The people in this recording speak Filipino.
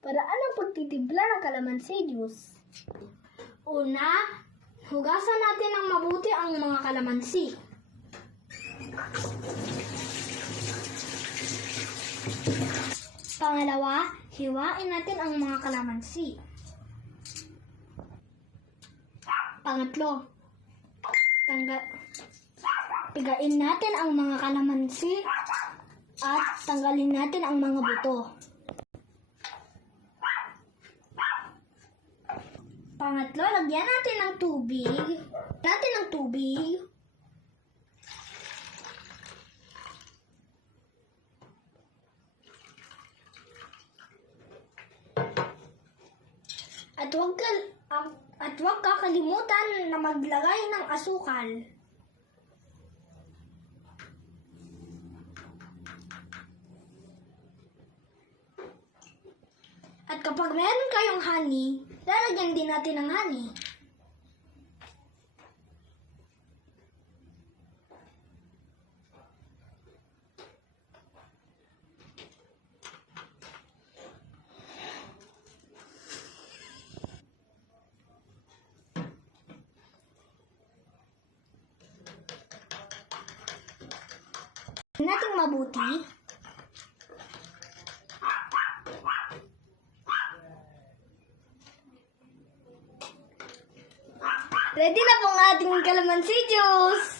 Paraan ng pagtitimpla ng kalamansi juice. Una, hugasan natin ng mabuti ang mga kalamansi. Pangalawa, hiwain natin ang mga kalamansi. Pangatlo, pigain natin ang mga kalamansi at tanggalin natin ang mga buto. Pangatlo, lagyan natin ng tubig. At huwag kakalimutan na maglagay ng asukal. At kapag meron kayong honey, lalagyan din natin ng honey. Nating mabuti. Ready na po ang ating kalamansi juice!